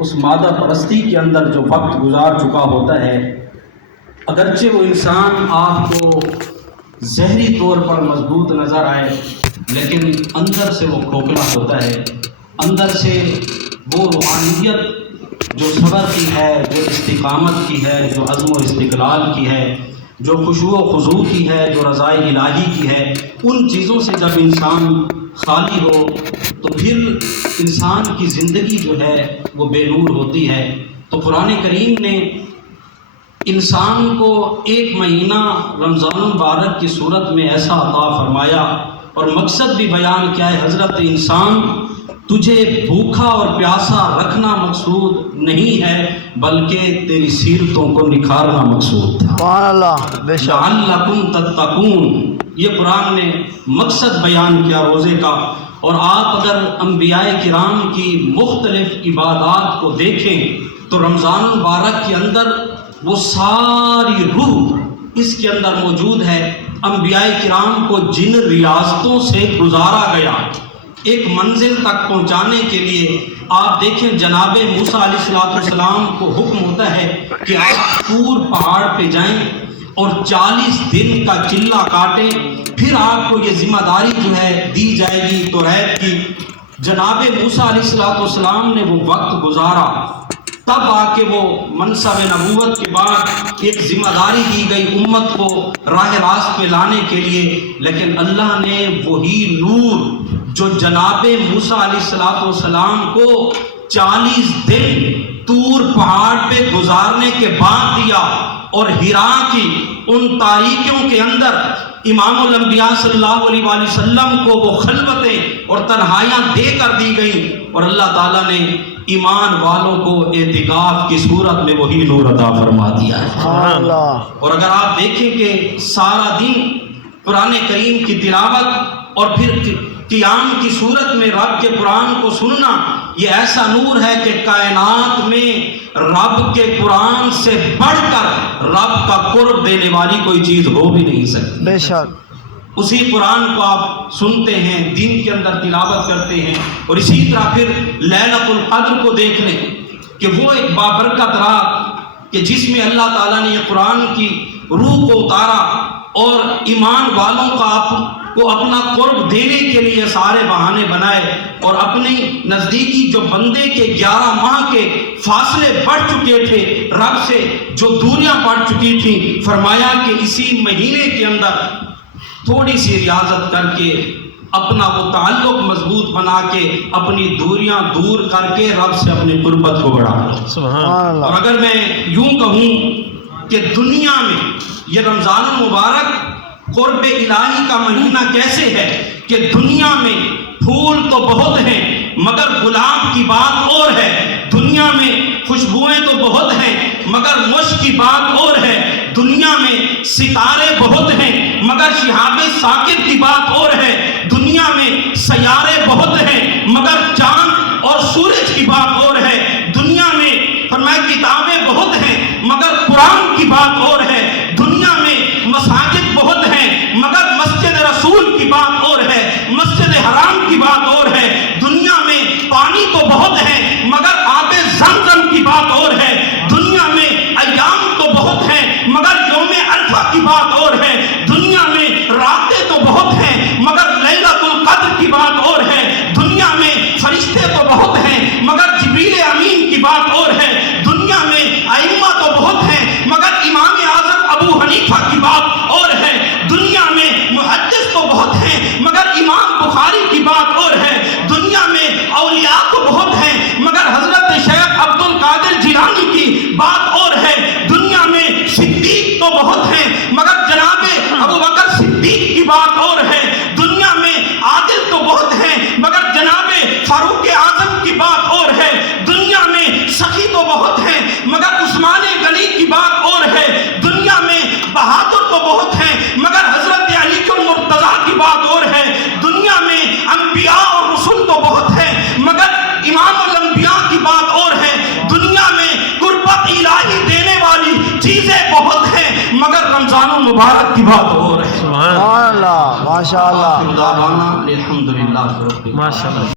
اس مادہ پرستی کے اندر جو وقت گزار چکا ہوتا ہے، اگرچہ وہ انسان آپ کو ظاہری طور پر مضبوط نظر آئے لیکن اندر سے وہ کھوکھلا ہوتا ہے، اندر سے وہ روحانیت جو صبر کی ہے، جو استقامت کی ہے، جو عزم و استقلال کی ہے، جو خشوع و خضوع کی ہے، جو رضائے الہی کی ہے، ان چیزوں سے جب انسان خالی ہو تو پھر انسان کی زندگی جو ہے وہ بے نور ہوتی ہے۔ تو قرآن کریم نے انسان کو ایک مہینہ رمضان المبارک کی صورت میں ایسا عطا فرمایا، اور مقصد بھی بیان کیا ہے، حضرت انسان تجھے بھوکا اور پیاسا رکھنا مقصود نہیں ہے بلکہ تیری سیرتوں کو نکھارنا مقصود تھا۔ سبحان اللہ، بے شک۔ لعلکم تتقون، یہ قرآن نے مقصد بیان کیا روزے کا۔ اور آپ اگر انبیاء کرام کی مختلف عبادات کو دیکھیں تو رمضان المبارک کے اندر وہ ساری روح اس کے اندر موجود ہے۔ انبیاء کرام کو جن ریاضتوں سے گزارا گیا ایک منزل تک پہنچانے کے لیے، آپ دیکھیں جناب موسیٰ علیہ السلام کو حکم ہوتا ہے کہ آپ طور پہاڑ پہ جائیں اور 40 دن کا چلہ کاٹیں، پھر آپ کو یہ ذمہ داری جو ہے دی جائے گی توریت کی۔ جناب موسیٰ علیہ السلام نے وہ وقت گزارا، تب آ کے وہ منصب نبوت کے بعد ایک ذمہ داری دی گئی امت کو راہ راست پہ لانے کے لیے، لیکن اللہ نے وہی نور جو جناب موسیٰ علیہ السلام کو 40 دن طور پہاڑ پہ گزارنے کے بعد دیا، اور حراء کی ان تاریکیوں کے اندر امام الانبیاء صلی اللہ علیہ وآلہ وسلم کو وہ خلوتیں اور تنہائیاں دے کر دی گئیں، اور اللہ تعالیٰ نے ایمان والوں کو اعتکاف کی صورت میں وہی نور عطا فرما دیا ہے۔ سبحان اللہ۔ اور اگر آپ دیکھیں کہ سارا دن قرآن کریم کی تلاوت اور پھر قیام کی صورت میں رب کے قرآن کو سننا، یہ ایسا نور ہے کہ کائنات میں رب کے قرآن سے بڑھ کر رب کا قرب دینے والی کوئی چیز ہو بھی نہیں سکتی۔ بے شک۔ اسی قرآن کو آپ سنتے ہیں، دن کے اندر تلاوت کرتے ہیں، اور اسی طرح پھر لیلۃ القدر کو دیکھ لیں کہ وہ ایک بابرکت رات کہ جس میں اللہ تعالیٰ نے یہ قرآن کی روح کو اتارا اور ایمان والوں کو اپنا قرب دینے کے لیے سارے بہانے بنائے، اور اپنی نزدیکی جو بندے کے 11 ماہ کے فاصلے بڑھ چکے تھے رب سے، جو دوریاں بڑھ چکی تھیں، فرمایا کہ اسی مہینے کے اندر تھوڑی سی ریاضت کر کے اپنا وہ تعلق مضبوط بنا کے اپنی دوریاں دور کر کے رب سے اپنی قربت کو بڑھا لو۔ سبحان اللہ۔ اور اگر میں یوں کہوں کہ دنیا میں یہ رمضان المبارک قرب الہی کا مہینہ کیسے ہے کہ دنیا میں پھول تو بہت ہیں مگر گلاب کی بات اور ہے، دنیا میں خوشبوئیں تو بہت ہیں مگر مشک کی بات اور ہے، دنیا میں ستارے بہت ہیں مگر شہاب ثاقب کی بات اور ہے، دنیا میں سیارے بہت ہیں مگر چاند اور سورج کی بات اور ہے، دنیا میں فرمایا کتابیں بہت ہیں مگر قرآن کی بات اور ہے، دنیا میں مساجد بہت ہیں مگر مسجد رسول کی بات اور ہے، مسجد حرام کی بات اور ہے، دنیا میں پانی تو بہت ہے مگر آب زمزم کی بات اور ہے، دنیا میں ایام تو بہت ہیں مگر یوم عرفہ کی بات اور ہے، دنیا میں راتیں تو بہت ہیں مگر لیلۃ القدر کی بات اور ہے، دنیا میں فرشتے تو بہت ہیں مگر جبریل امین کی بات اور ہے، دنیا میں ائمہ تو بہت ہیں مگر امام اعظم ابو حنیفہ کی بات اور ہے، دنیا میں محدث تو بہت ہیں مگر امام بخاری کی بات اور ہے، دنیا میں اولیاء تو بہت ہیں مگر حضرت شیخ عبد القادر جیلانی کی بات اور ہے، دنیا میں صدیق تو بہت ہیں مگر جناب ابو بکر صدیق کی بات اور ہے، دنیا میں عادل تو بہت ہیں مگر جناب فاروق اعظم کی بات اور ہے، دنیا میں سخی تو بہت ہیں مگر عثمان غنی کی بات اور ہے، دنیا میں بہادر تو بہت ہیں مگر حضرت علی المرتضیٰ کی بات اور ہے، دنیا میں انبیاء اور رسول تو بہت ہیں مگر امام الانبیاء کی بات اور ہے، دنیا میں قربت الہی دینے والی چیزیں بہت ہیں مگر رمضان المبارک کی بات اور ہے۔ سبحان اللہ، ماشاء اللہ، الحمدللہ رب العالمین۔